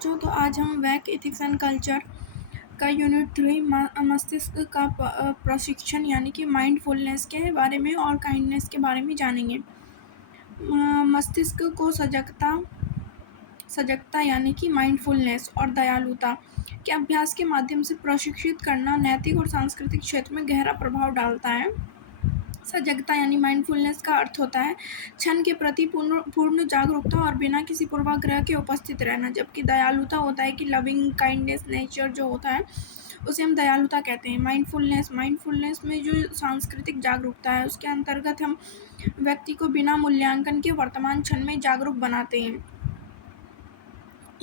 बच्चों, तो आज हम वैक एथिक्स एंड कल्चर का यूनिट 3 मस्तिष्क का प्रशिक्षण यानी कि माइंडफुलनेस के बारे में और काइंडनेस के बारे में जानेंगे। मस्तिष्क को सजगता यानी कि माइंडफुलनेस और दयालुता के अभ्यास के माध्यम से प्रशिक्षित करना नैतिक और सांस्कृतिक क्षेत्र में गहरा प्रभाव डालता है। सजगता यानी माइंडफुलनेस का अर्थ होता है क्षण के प्रति पूर्ण जागरूकता और बिना किसी पूर्वाग्रह के उपस्थित रहना, जबकि दयालुता होता है कि लविंग काइंडनेस नेचर जो होता है उसे हम दयालुता कहते हैं। माइंडफुलनेस में जो सांस्कृतिक जागरूकता है उसके अंतर्गत हम व्यक्ति को बिना मूल्यांकन के वर्तमान क्षण में जागरूक बनाते हैं।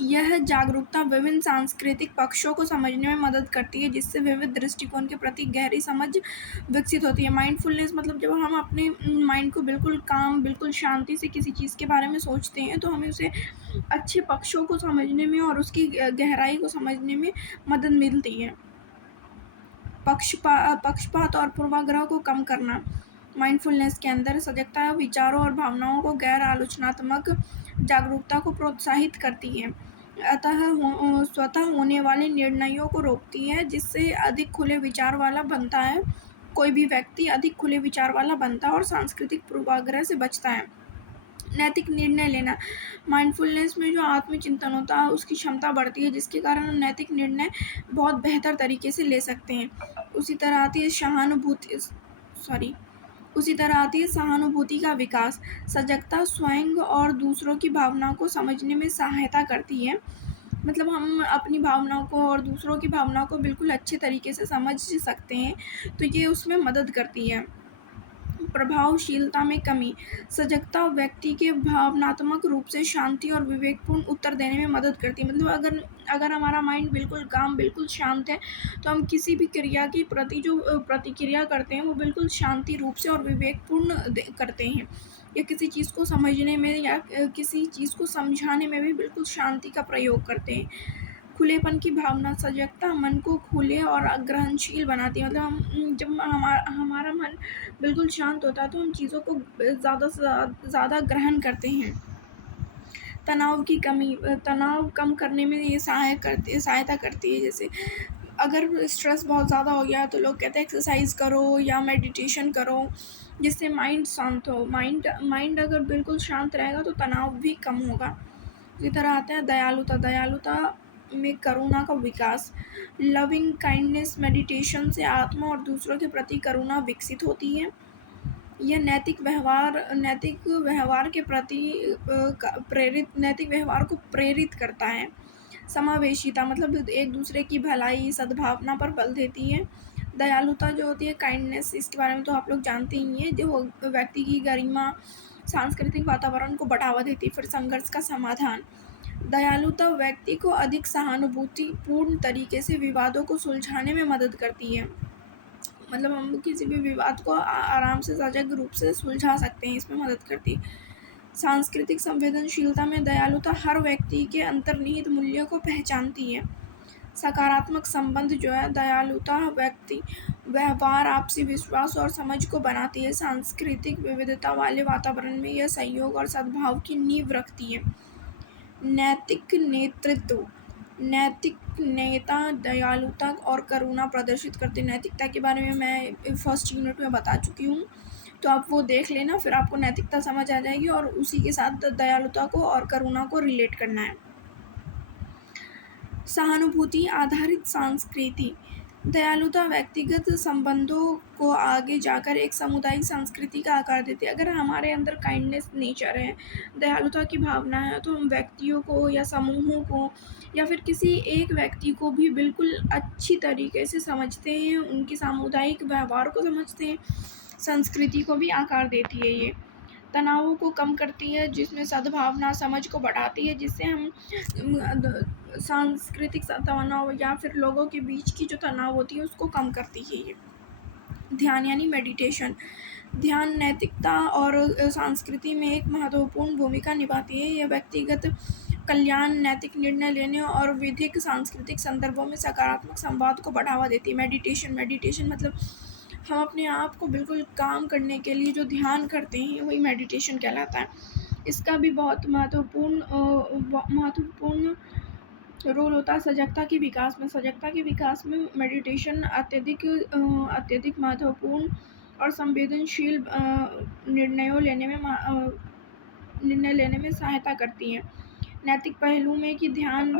यह जागरूकता विभिन्न सांस्कृतिक पक्षों को समझने में मदद करती है, जिससे विविध दृष्टिकोण के प्रति गहरी समझ विकसित होती है। माइंडफुलनेस मतलब जब हम अपने माइंड को बिल्कुल काम, बिल्कुल शांति से किसी चीज़ के बारे में सोचते हैं तो हमें उसे अच्छे पक्षों को समझने में और उसकी गहराई को समझने में मदद मिलती है। पक्षपात और पूर्वाग्रह को कम करना माइंडफुलनेस के अंदर सजगता विचारों और भावनाओं को गैर आलोचनात्मक जागरूकता को प्रोत्साहित करती है, अतः स्वतः होने वाले निर्णयों को रोकती है, जिससे अधिक खुले विचार वाला बनता है। कोई भी व्यक्ति अधिक खुले विचार वाला बनता है और सांस्कृतिक पूर्वाग्रह से बचता है। नैतिक निर्णय लेना माइंडफुलनेस में जो आत्मचिंतन होता है उसकी क्षमता बढ़ती है, जिसके कारण हम नैतिक निर्णय बहुत बेहतर तरीके से ले सकते हैं। उसी तरह आती है सहानुभूति का विकास। सजगता स्वयं और दूसरों की भावनाओं को समझने में सहायता करती है, मतलब हम अपनी भावनाओं को और दूसरों की भावनाओं को बिल्कुल अच्छे तरीके से समझ सकते हैं, तो ये उसमें मदद करती है। प्रभावशीलता में कमी सजगता व्यक्ति के भावनात्मक रूप से शांति और विवेकपूर्ण उत्तर देने में मदद करती है। मतलब अगर हमारा माइंड बिल्कुल काम, बिल्कुल शांत है, तो हम किसी भी क्रिया के प्रति जो प्रतिक्रिया करते हैं वो बिल्कुल शांति रूप से और विवेकपूर्ण करते हैं, या किसी चीज़ को समझने में या किसी चीज़ को समझाने में भी बिल्कुल शांति का प्रयोग करते हैं। खुलेपन की भावना सजगता मन को खुले और ग्रहणशील बनाती है। मतलब हम जब हमारा मन बिल्कुल शांत होता है तो हम चीज़ों को ज़्यादा से ज़्यादा ग्रहण करते हैं। तनाव की कमी तनाव कम करने में ये सहायता करती है। जैसे अगर स्ट्रेस बहुत ज़्यादा हो गया तो लोग कहते हैं एक्सरसाइज करो या मेडिटेशन करो, जिससे माइंड शांत हो। माइंड अगर बिल्कुल शांत रहेगा तो तनाव भी कम होगा। इसी तरह आता है दयालुता में करुणा का विकास। लविंग काइंडनेस मेडिटेशन से आत्मा और दूसरों के प्रति करुणा विकसित होती है। यह नैतिक व्यवहार के प्रति नैतिक व्यवहार को प्रेरित करता है। समावेशिता मतलब एक दूसरे की भलाई, सद्भावना पर बल देती है। दयालुता जो होती है, काइंडनेस, इसके बारे में तो आप लोग जानते ही हैं, जो व्यक्ति की गरिमा, सांस्कृतिक वातावरण को बढ़ावा देती है। फिर संघर्ष का समाधान। दयालुता व्यक्ति को अधिक सहानुभूतिपूर्ण तरीके से विवादों को सुलझाने में मदद करती है। मतलब हम किसी भी विवाद को आराम से सजग रूप से सुलझा सकते हैं, इसमें मदद करती है। सांस्कृतिक संवेदनशीलता में दयालुता हर व्यक्ति के अंतर्निहित मूल्यों को पहचानती है। सकारात्मक संबंध जो है, दयालुता व्यक्ति व्यवहार, आपसी विश्वास और समझ को बनाती है। सांस्कृतिक विविधता वाले वातावरण में यह सहयोग और सद्भाव की नींव रखती है। नैतिक नेतृत्व नैतिक नेता दयालुता और करुणा प्रदर्शित करते। नैतिकता के बारे में मैं फर्स्ट यूनिट में बता चुकी हूँ, तो आप वो देख लेना, फिर आपको नैतिकता समझ आ जाएगी और उसी के साथ दयालुता को और करुणा को रिलेट करना है। सहानुभूति आधारित संस्कृति दयालुता व्यक्तिगत संबंधों को आगे जाकर एक सामुदायिक संस्कृति का आकार देती है। अगर हमारे अंदर काइंडनेस नेचर है, दयालुता की भावना है, तो हम व्यक्तियों को या समूहों को या फिर किसी एक व्यक्ति को भी बिल्कुल अच्छी तरीके से समझते हैं, उनकी सामुदायिक व्यवहार को समझते हैं, संस्कृति को भी आकार देती है। ये तनावों को कम करती है, जिसमें सद्भावना समझ को बढ़ाती है, जिससे हम सांस्कृतिक तनाव या फिर लोगों के बीच की जो तनाव होती है उसको कम करती है। ये ध्यान यानी मेडिटेशन। ध्यान नैतिकता और संस्कृति में एक महत्वपूर्ण भूमिका निभाती है। यह व्यक्तिगत कल्याण, नैतिक निर्णय लेने और विधिक सांस्कृतिक संदर्भों में सकारात्मक संवाद को बढ़ावा देती है। मेडिटेशन मतलब हम अपने आप को बिल्कुल काम करने के लिए जो ध्यान करते हैं वही मेडिटेशन कहलाता है। इसका भी बहुत महत्वपूर्ण रोल होता है सजगता के विकास में। सजगता के विकास में मेडिटेशन अत्यधिक महत्वपूर्ण और संवेदनशील निर्णय लेने में सहायता करती है। नैतिक पहलू में कि ध्यान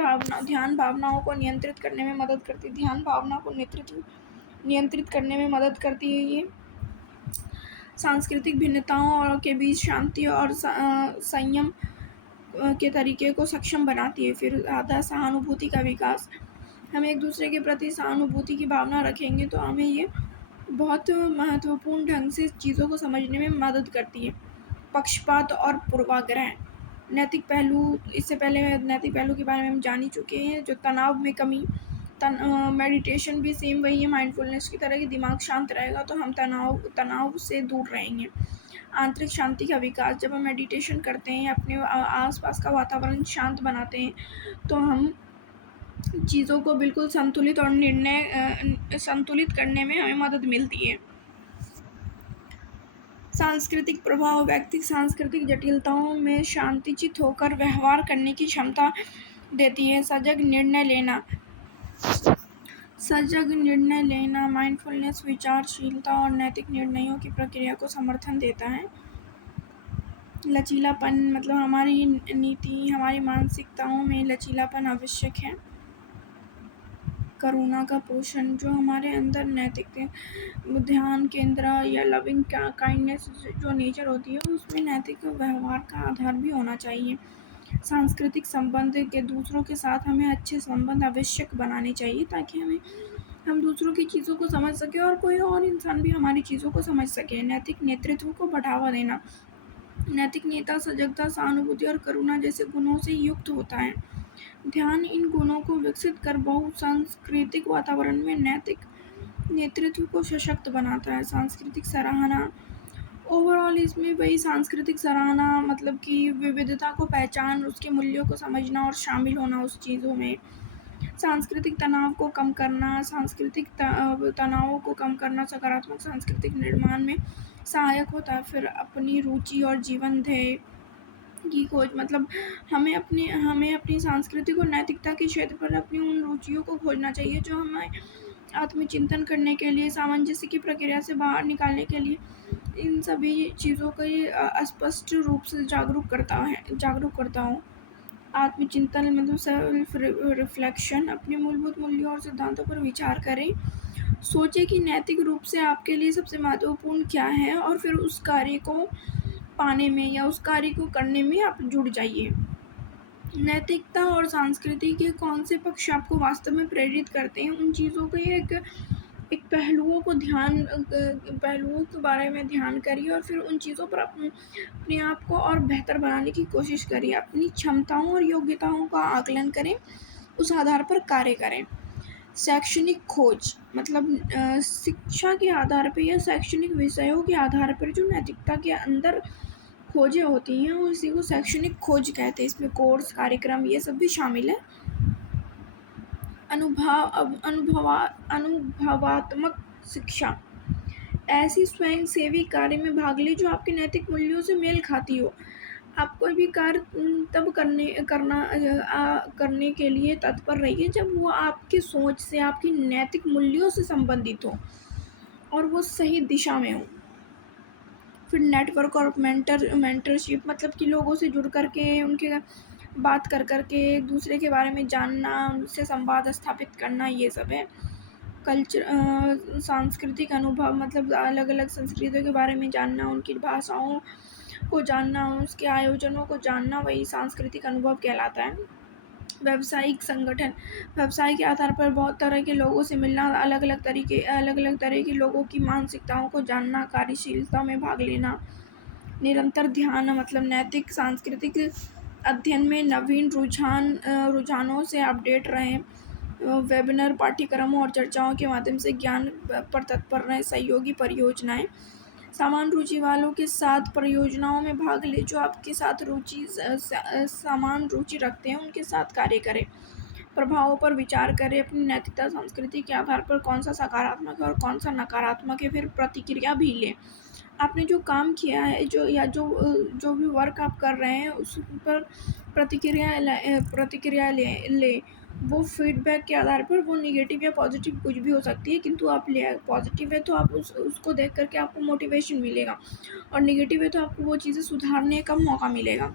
भावनाओं को नियंत्रित करने में मदद करती है। ध्यान भावना को नियंत्रित करने में मदद करती है ये। सांस्कृतिक भिन्नताओं और के बीच शांति और संयम के तरीके को सक्षम बनाती है। फिर आता है सहानुभूति का विकास। हम एक दूसरे के प्रति सहानुभूति की भावना रखेंगे तो हमें ये बहुत महत्वपूर्ण ढंग से चीज़ों को समझने में मदद करती है। पक्षपात और पूर्वाग्रह। नैतिक पहलू, इससे पहले नैतिक पहलू के बारे में हम जान ही चुके हैं। जो तनाव में कमी, मेडिटेशन भी सेम वही है माइंडफुलनेस की तरह कि दिमाग शांत रहेगा तो हम तनाव से दूर रहेंगे। आंतरिक शांति का विकास। जब हम मेडिटेशन करते हैं, अपने आसपास का वातावरण शांत बनाते हैं तो हम चीज़ों को बिल्कुल संतुलित करने में हमें मदद मिलती है। सांस्कृतिक प्रभाव। व्यक्ति सांस्कृतिक जटिलताओं में शांतिचित होकर व्यवहार करने की क्षमता देती है। सजग निर्णय लेना माइंडफुलनेस विचारशीलता और नैतिक निर्णयों की प्रक्रिया को समर्थन देता है। लचीलापन मतलब हमारी मानसिकताओं में लचीलापन आवश्यक है। करुणा का पोषण। जो हमारे अंदर नैतिक ध्यान केंद्र या लविंग काइंडनेस जो नेचर होती है उसमें नैतिक व्यवहार का आधार भी होना चाहिए। सांस्कृतिक संबंध के दूसरों के साथ हमें अच्छे संबंध आवश्यक बनाने चाहिए ताकि हम दूसरों की चीज़ों को समझ सकें और कोई और इंसान भी हमारी चीज़ों को समझ सके। नैतिक नेतृत्व को बढ़ावा देना। नैतिक नेता सजगता, सहानुभूति और करुणा जैसे गुणों से युक्त होता है। ध्यान इन गुणों को विकसित कर बहुसांस्कृतिक वातावरण में नैतिक नेतृत्व को सशक्त बनाता है। सांस्कृतिक सराहना। ओवरऑल इसमें वही सांस्कृतिक सराहना मतलब कि विविधता को पहचान, उसके मूल्यों को समझना और शामिल होना उस चीज़ों में। सांस्कृतिक तनाव को कम करना। सांस्कृतिक तनावों को कम करना सकारात्मक सांस्कृतिक निर्माण में सहायक होता है। फिर अपनी रुचि और जीवन ध्येय की खोज मतलब हमें अपनी सांस्कृतिक और नैतिकता के क्षेत्र पर अपनी उन रुचियों को खोजना चाहिए जो हमें आत्मचिंतन करने के लिए, सामंजस्य की प्रक्रिया से बाहर निकालने के लिए इन सभी चीज़ों को ये स्पष्ट रूप से जागरूक करता हूँ। आत्मचिंतन मतलब सेल्फ रिफ्लेक्शन। अपने मूलभूत मूल्यों और सिद्धांतों पर विचार करें। सोचें कि नैतिक रूप से आपके लिए सबसे महत्वपूर्ण क्या है और फिर उस कार्य को पाने में या उस कार्य को करने में आप जुड़ जाइए। नैतिकता और संस्कृति के कौन से पक्ष आपको वास्तव में प्रेरित करते हैं, उन चीज़ों के एक पहलुओं के बारे में ध्यान करिए और फिर उन चीज़ों पर अपने आप को और बेहतर बनाने की कोशिश करिए। अपनी क्षमताओं और योग्यताओं का आकलन करें, उस आधार पर कार्य करें। शैक्षणिक खोज मतलब शिक्षा के आधार पर या शैक्षणिक विषयों के आधार पर जो नैतिकता के अंदर खोजें होती हैं उसी को शैक्षणिक खोज कहते हैं। इसमें कोर्स, कार्यक्रम ये सब भी शामिल है। अनुभवात्मक शिक्षा। ऐसी स्वयंसेवी कार्य में भाग ले जो आपके नैतिक मूल्यों से मेल खाती हो। आप कोई भी कार्य तब करने के लिए तत्पर रहिए जब वो आपकी सोच से, आपकी नैतिक मूल्यों से संबंधित हो और वो सही दिशा में हो। फिर नेटवर्क और मेंटरशिप मतलब कि लोगों से जुड़ करके उनके बात कर के एक दूसरे के बारे में जानना, उनसे संवाद स्थापित करना, ये सब है। सांस्कृतिक अनुभव मतलब अलग अलग संस्कृतियों के बारे में जानना, उनकी भाषाओं को जानना, उसके आयोजनों को जानना, वही सांस्कृतिक अनुभव कहलाता है। व्यावसायिक संगठन। व्यवसाय के आधार पर बहुत तरह के लोगों से मिलना, अलग अलग तरह के लोगों की मानसिकताओं को जानना, कार्यशीलता में भाग लेना। निरंतर ध्यान मतलब नैतिक सांस्कृतिक अध्ययन में नवीन रुझानों से अपडेट रहें। वेबिनार, पाठ्यक्रमों और चर्चाओं के माध्यम से ज्ञान पर तत्पर रहें। सहयोगी परियोजनाएं। समान रुचि वालों के साथ परियोजनाओं में भाग लें। जो आपके साथ समान रुचि रखते हैं उनके साथ कार्य करें। प्रभावों पर विचार करें। अपनी नैतिकता संस्कृति के आधार पर कौन सा सकारात्मक है और कौन सा नकारात्मक है, फिर प्रतिक्रिया भी लें। आपने जो काम किया है जो भी वर्क आप कर रहे हैं उस पर प्रतिक्रिया ले। वो फीडबैक के आधार पर वो नेगेटिव या पॉजिटिव कुछ भी हो सकती है, किंतु आप ले पॉजिटिव है तो आप उसको देख कर के आपको मोटिवेशन मिलेगा, और नेगेटिव है तो आपको वो चीज़ें सुधारने का मौका मिलेगा।